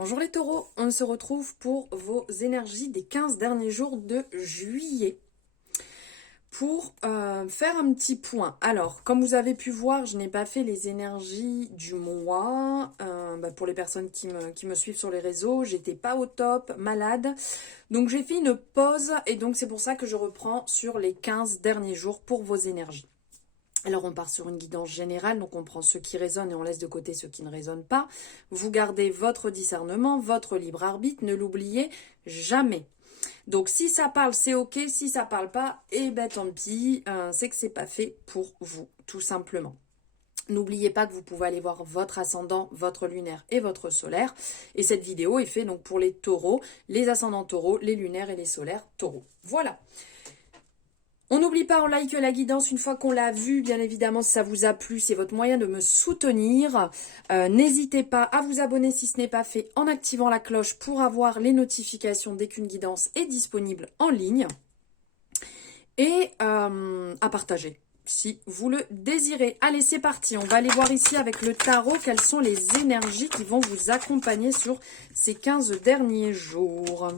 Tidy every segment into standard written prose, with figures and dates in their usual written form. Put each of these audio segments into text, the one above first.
Bonjour les taureaux, on se retrouve pour vos énergies des 15 derniers jours de juillet pour faire un petit point. Alors, comme vous avez pu voir, je n'ai pas fait les énergies du mois. Pour les personnes qui me suivent sur les réseaux, j'étais pas au top, malade. Donc j'ai fait une pause et donc c'est pour ça que je reprends sur les 15 derniers jours pour vos énergies. Alors on part sur une guidance générale, donc on prend ceux qui résonnent et on laisse de côté ceux qui ne résonnent pas. Vous gardez votre discernement, votre libre arbitre, ne l'oubliez jamais. Donc si ça parle, c'est ok, si ça parle pas, eh ben tant pis, c'est que c'est pas fait pour vous, tout simplement. N'oubliez pas que vous pouvez aller voir votre ascendant, votre lunaire et votre solaire. Et cette vidéo est faite donc pour les taureaux, les ascendants taureaux, les lunaires et les solaires taureaux. Voilà. On n'oublie pas, on like la guidance une fois qu'on l'a vue. Bien évidemment, si ça vous a plu, c'est votre moyen de me soutenir. N'hésitez pas à vous abonner si ce n'est pas fait en activant la cloche pour avoir les notifications dès qu'une guidance est disponible en ligne. Et à partager si vous le désirez. Allez, c'est parti. On va aller voir ici avec le tarot quelles sont les énergies qui vont vous accompagner sur ces 15 derniers jours.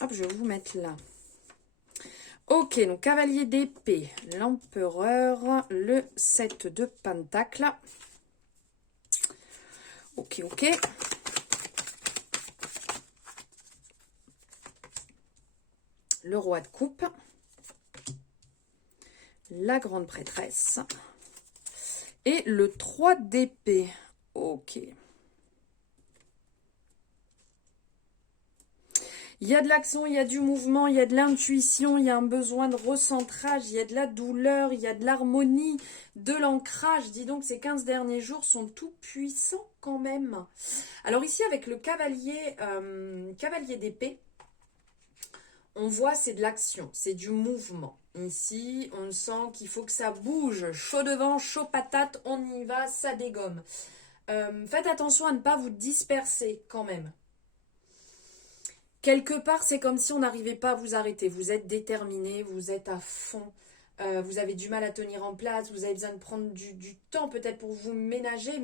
Hop, je vais vous mettre là. Ok, donc cavalier d'épée, l'empereur, le 7 de pentacle. Ok. Le roi de coupe. La grande prêtresse. Et le 3 d'épée. Ok. Il y a de l'action, il y a du mouvement, il y a de l'intuition, il y a un besoin de recentrage, il y a de la douleur, il y a de l'harmonie, de l'ancrage. Dis donc, ces 15 derniers jours sont tout puissants quand même. Alors ici, avec le cavalier d'épée, on voit c'est de l'action, c'est du mouvement. Ici, on sent qu'il faut que ça bouge. Chaud devant, chaud patate, on y va, ça dégomme. Faites attention à ne pas vous disperser quand même. Quelque part, c'est comme si on n'arrivait pas à vous arrêter. Vous êtes déterminé, vous êtes à fond. Vous avez du mal à tenir en place. Vous avez besoin de prendre du temps peut-être pour vous ménager.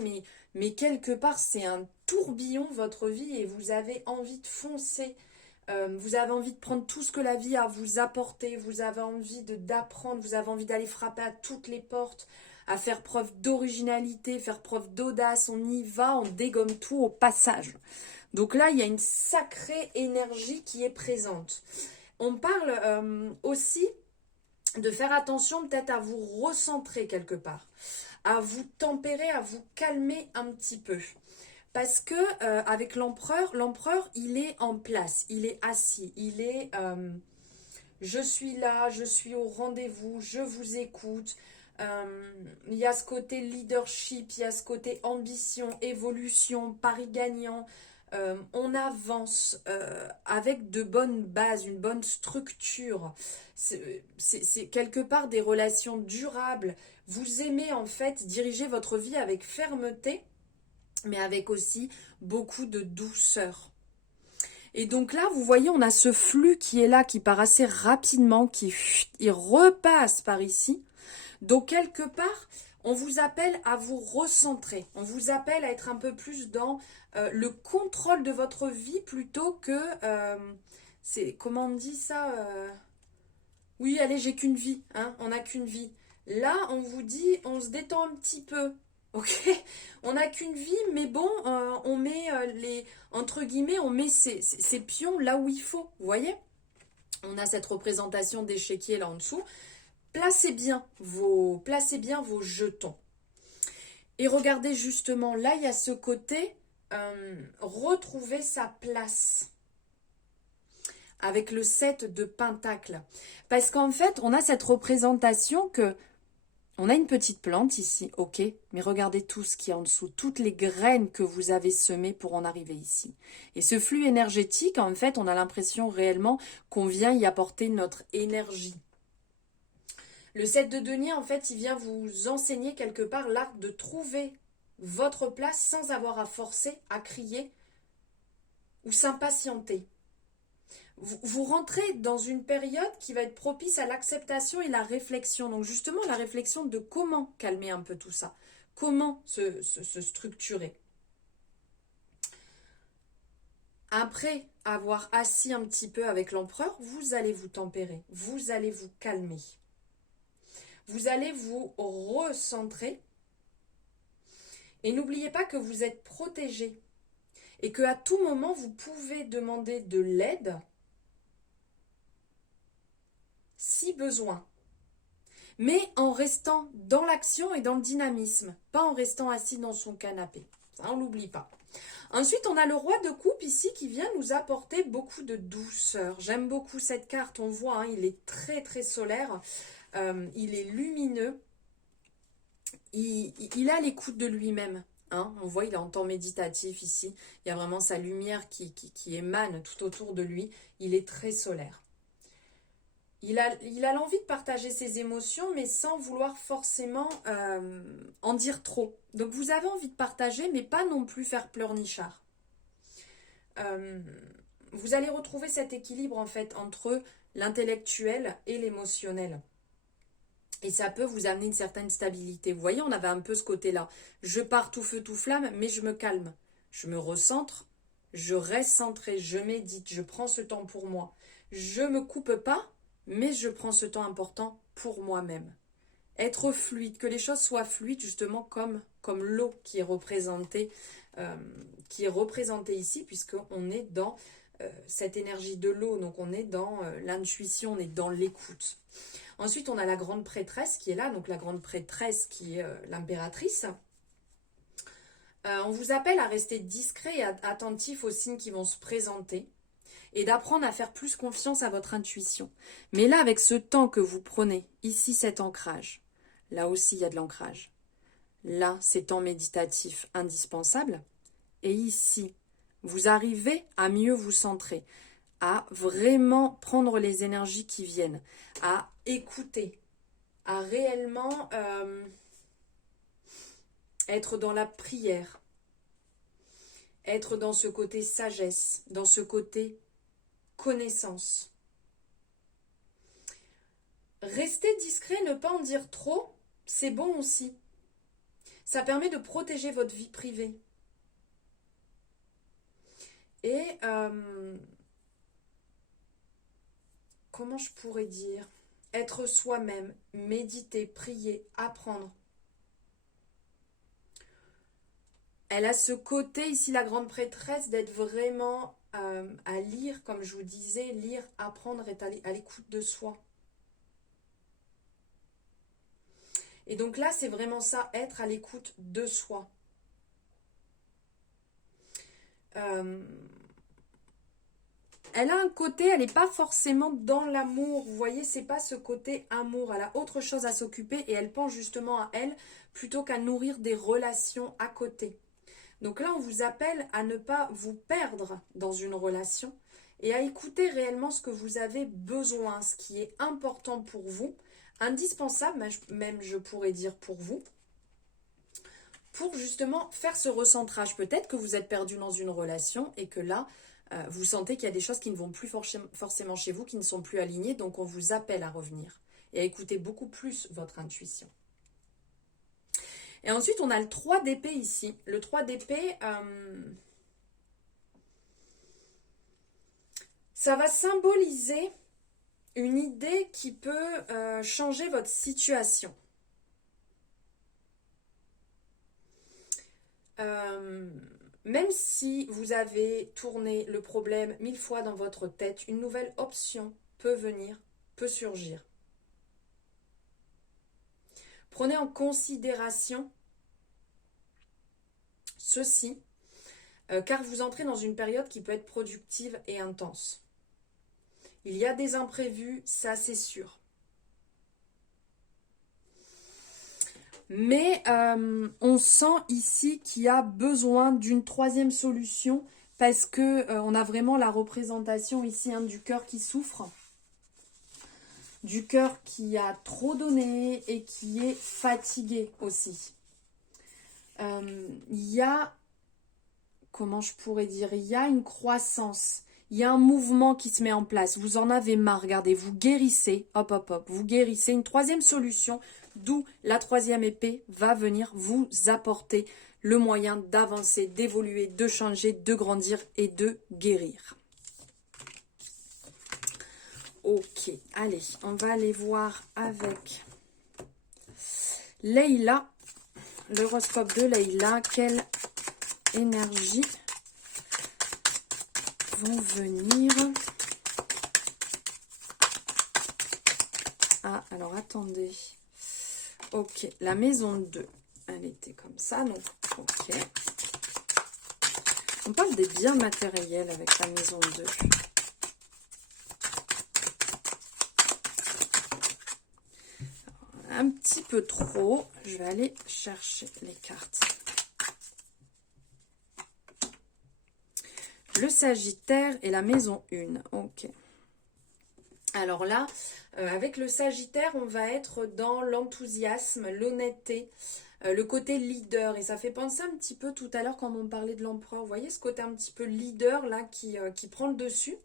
Mais quelque part, c'est un tourbillon, votre vie. Et vous avez envie de foncer. Vous avez envie de prendre tout ce que la vie a à vous apporter. Vous avez envie d'apprendre. Vous avez envie d'aller frapper à toutes les portes. À faire preuve d'originalité, faire preuve d'audace. On y va, on dégomme tout au passage. Donc là, il y a une sacrée énergie qui est présente. On parle aussi de faire attention peut-être à vous recentrer quelque part, à vous tempérer, à vous calmer un petit peu. Parce que avec l'empereur, il est en place, il est assis, il est je suis là, je suis au rendez-vous, je vous écoute. Il y a ce côté leadership, il y a ce côté ambition, évolution, pari gagnant. On avance avec de bonnes bases, une bonne structure. C'est quelque part des relations durables. Vous aimez en fait diriger votre vie avec fermeté, mais avec aussi beaucoup de douceur. Et donc là, vous voyez, on a ce flux qui est là, qui part assez rapidement, il repasse par ici. Donc quelque part, on vous appelle à vous recentrer. On vous appelle à être un peu plus dans le contrôle de votre vie plutôt que... c'est comment on dit ça Oui, allez, j'ai qu'une vie. Hein, on n'a qu'une vie. Là, on vous dit, on se détend un petit peu. Ok, on n'a qu'une vie, mais bon, on met entre guillemets, on met ces pions là où il faut. Vous voyez? On a cette représentation d'échiquier là en dessous. Placez bien vos jetons. Et regardez justement, là, il y a ce côté retrouver sa place avec le 7 de pentacle. Parce qu'en fait, on a cette représentation que on a une petite plante ici, ok, mais regardez tout ce qui est en dessous, toutes les graines que vous avez semées pour en arriver ici. Et ce flux énergétique, en fait, on a l'impression réellement qu'on vient y apporter notre énergie. Le 7 de denier, en fait, il vient vous enseigner quelque part l'art de trouver votre place sans avoir à forcer, à crier ou s'impatienter. Vous rentrez dans une période qui va être propice à l'acceptation et la réflexion. Donc justement, la réflexion de comment calmer un peu tout ça. Comment se structurer. Après avoir assis un petit peu avec l'empereur, vous allez vous tempérer, vous allez vous calmer. Vous allez vous recentrer. Et n'oubliez pas que vous êtes protégé et qu'à tout moment, vous pouvez demander de l'aide si besoin. Mais en restant dans l'action et dans le dynamisme, pas en restant assis dans son canapé. Ça, on l'oublie pas. Ensuite, on a le roi de coupe ici qui vient nous apporter beaucoup de douceur. J'aime beaucoup cette carte, on voit, hein, il est très très solaire, il est lumineux, il a l'écoute de lui-même. Hein, on voit, il est en temps méditatif ici, il y a vraiment sa lumière qui émane tout autour de lui, il est très solaire. Il a l'envie de partager ses émotions, mais sans vouloir forcément en dire trop. Donc vous avez envie de partager, mais pas non plus faire pleurnichard. Vous allez retrouver cet équilibre en fait entre l'intellectuel et l'émotionnel. Et ça peut vous amener une certaine stabilité. Vous voyez, on avait un peu ce côté-là. Je pars tout feu, tout flamme, mais je me calme. Je me recentre, je reste centré, je médite, je prends ce temps pour moi. Je ne me coupe pas, mais je prends ce temps important pour moi-même. Être fluide, que les choses soient fluides justement comme l'eau qui est représentée ici, puisqu'on est dans cette énergie de l'eau, donc on est dans l'intuition, on est dans l'écoute. Ensuite, on a la grande prêtresse qui est là, donc la grande prêtresse qui est l'impératrice. On vous appelle à rester discret et attentif aux signes qui vont se présenter et d'apprendre à faire plus confiance à votre intuition. Mais là, avec ce temps que vous prenez, ici cet ancrage, là aussi il y a de l'ancrage. Là, c'est temps méditatif indispensable. Et ici, vous arrivez à mieux vous centrer, à vraiment prendre les énergies qui viennent, à écouter, à réellement être dans la prière, être dans ce côté sagesse, dans ce côté connaissance. Rester discret, ne pas en dire trop, c'est bon aussi. Ça permet de protéger votre vie privée. Et comment je pourrais dire? Être soi-même, méditer, prier, apprendre. Elle a ce côté ici, la grande prêtresse, d'être vraiment à lire, comme je vous disais, lire, apprendre, être à l'écoute de soi. Et donc là, c'est vraiment ça, être à l'écoute de soi. Elle a un côté, elle n'est pas forcément dans l'amour, vous voyez, c'est pas ce côté amour, elle a autre chose à s'occuper et elle pense justement à elle plutôt qu'à nourrir des relations à côté. Donc là, on vous appelle à ne pas vous perdre dans une relation et à écouter réellement ce que vous avez besoin, ce qui est important pour vous, indispensable, même je pourrais dire pour vous, pour justement faire ce recentrage. Peut-être que vous êtes perdu dans une relation et que là, vous sentez qu'il y a des choses qui ne vont plus forcément chez vous, qui ne sont plus alignées, donc on vous appelle à revenir et à écouter beaucoup plus votre intuition. Et ensuite, on a le 3 d'épée ici. Le 3 d'épée, ça va symboliser une idée qui peut changer votre situation. Même si vous avez tourné le problème 1000 fois dans votre tête, une nouvelle option peut venir, peut surgir. Prenez en considération ceci, car vous entrez dans une période qui peut être productive et intense. Il y a des imprévus, ça c'est sûr. Mais on sent ici qu'il y a besoin d'une troisième solution parce que on a vraiment la représentation ici du cœur qui souffre. Du cœur qui a trop donné et qui est fatigué aussi. Il y a, comment je pourrais dire, il y a une croissance, il y a un mouvement qui se met en place. Vous en avez marre, regardez, vous guérissez, hop, hop, hop, vous guérissez. Une troisième solution, d'où la 3e épée va venir vous apporter le moyen d'avancer, d'évoluer, de changer, de grandir et de guérir. Ok, allez, on va aller voir avec Leïla, l'horoscope de Leïla. Quelle énergie vont venir? Ah, alors attendez. Ok, la maison 2, elle était comme ça, donc ok. On parle des biens matériels avec la maison 2. Un petit peu trop, je vais aller chercher les cartes. Le Sagittaire et la maison 1, ok. Alors là, avec le Sagittaire, on va être dans l'enthousiasme, l'honnêteté, le côté leader. Et ça fait penser un petit peu tout à l'heure quand on parlait de l'empereur. Vous voyez ce côté un petit peu leader là qui prend le dessus.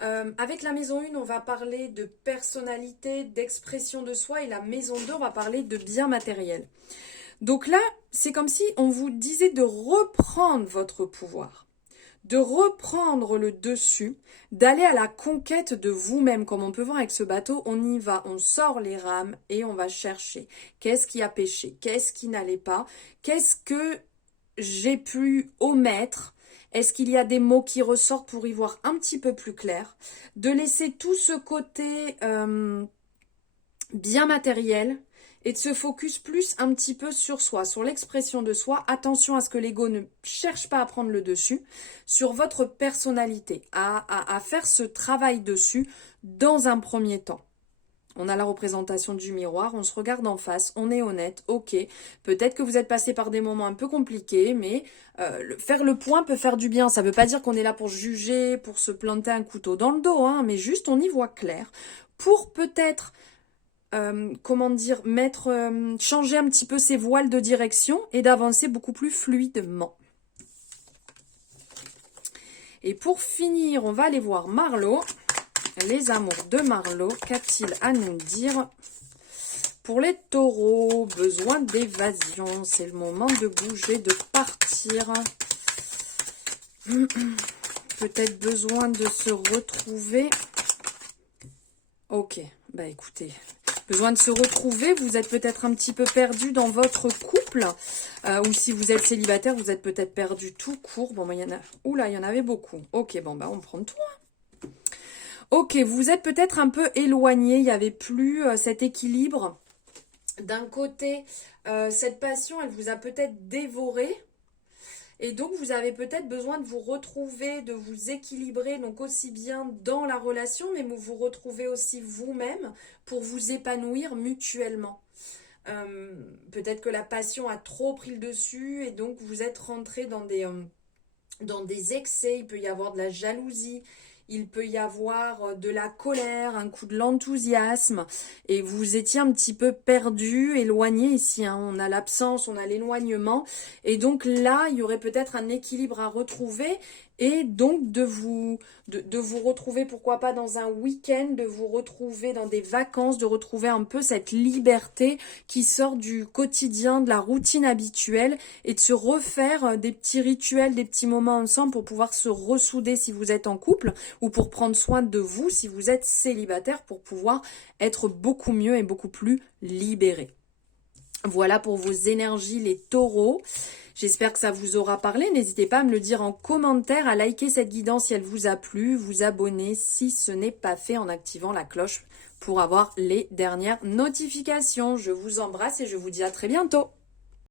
Avec la maison 1, on va parler de personnalité, d'expression de soi. Et la maison 2, on va parler de biens matériels. Donc là, c'est comme si on vous disait de reprendre votre pouvoir, de reprendre le dessus, d'aller à la conquête de vous-même. Comme on peut voir avec ce bateau, on y va, on sort les rames et on va chercher. Qu'est-ce qui a péché? Qu'est-ce qui n'allait pas? Qu'est-ce que j'ai pu omettre? Est-ce qu'il y a des mots qui ressortent pour y voir un petit peu plus clair? De laisser tout ce côté bien matériel et de se focus plus un petit peu sur soi, sur l'expression de soi. Attention à ce que l'ego ne cherche pas à prendre le dessus, sur votre personnalité, à faire ce travail dessus dans un premier temps. On a la représentation du miroir, on se regarde en face, on est honnête, ok. Peut-être que vous êtes passé par des moments un peu compliqués, mais faire le point peut faire du bien. Ça ne veut pas dire qu'on est là pour juger, pour se planter un couteau dans le dos, hein, mais juste on y voit clair. Pour peut-être, changer un petit peu ses voiles de direction et d'avancer beaucoup plus fluidement. Et pour finir, on va aller voir Marlo. Les amours de Marlo, qu'a-t-il à nous dire? Pour les taureaux, besoin d'évasion, c'est le moment de bouger, de partir. Peut-être besoin de se retrouver. Ok, bah écoutez, besoin de se retrouver, vous êtes peut-être un petit peu perdu dans votre couple, ou si vous êtes célibataire, vous êtes peut-être perdu tout court. Bon, bah il y en a, oula, il y en avait beaucoup. Ok, bon, bah on prend tout. Ok, vous êtes peut-être un peu éloigné, il n'y avait plus cet équilibre. D'un côté, cette passion, elle vous a peut-être dévoré. Et donc, vous avez peut-être besoin de vous retrouver, de vous équilibrer, donc aussi bien dans la relation, mais vous retrouvez aussi vous-même pour vous épanouir mutuellement. Peut-être que la passion a trop pris le dessus et donc vous êtes rentré dans des excès. Il peut y avoir de la jalousie. Il peut y avoir de la colère, un coup de l'enthousiasme et vous étiez un petit peu perdu, éloigné ici. Hein. On a l'absence, on a l'éloignement et donc là, il y aurait peut-être un équilibre à retrouver et donc de vous retrouver, pourquoi pas dans un week-end, de vous retrouver dans des vacances, de retrouver un peu cette liberté qui sort du quotidien, de la routine habituelle et de se refaire des petits rituels, des petits moments ensemble pour pouvoir se ressouder si vous êtes en couple ou pour prendre soin de vous si vous êtes célibataire pour pouvoir être beaucoup mieux et beaucoup plus libéré. Voilà pour vos énergies les taureaux. J'espère que ça vous aura parlé. N'hésitez pas à me le dire en commentaire, à liker cette guidance si elle vous a plu, vous abonner si ce n'est pas fait en activant la cloche pour avoir les dernières notifications. Je vous embrasse et je vous dis à très bientôt.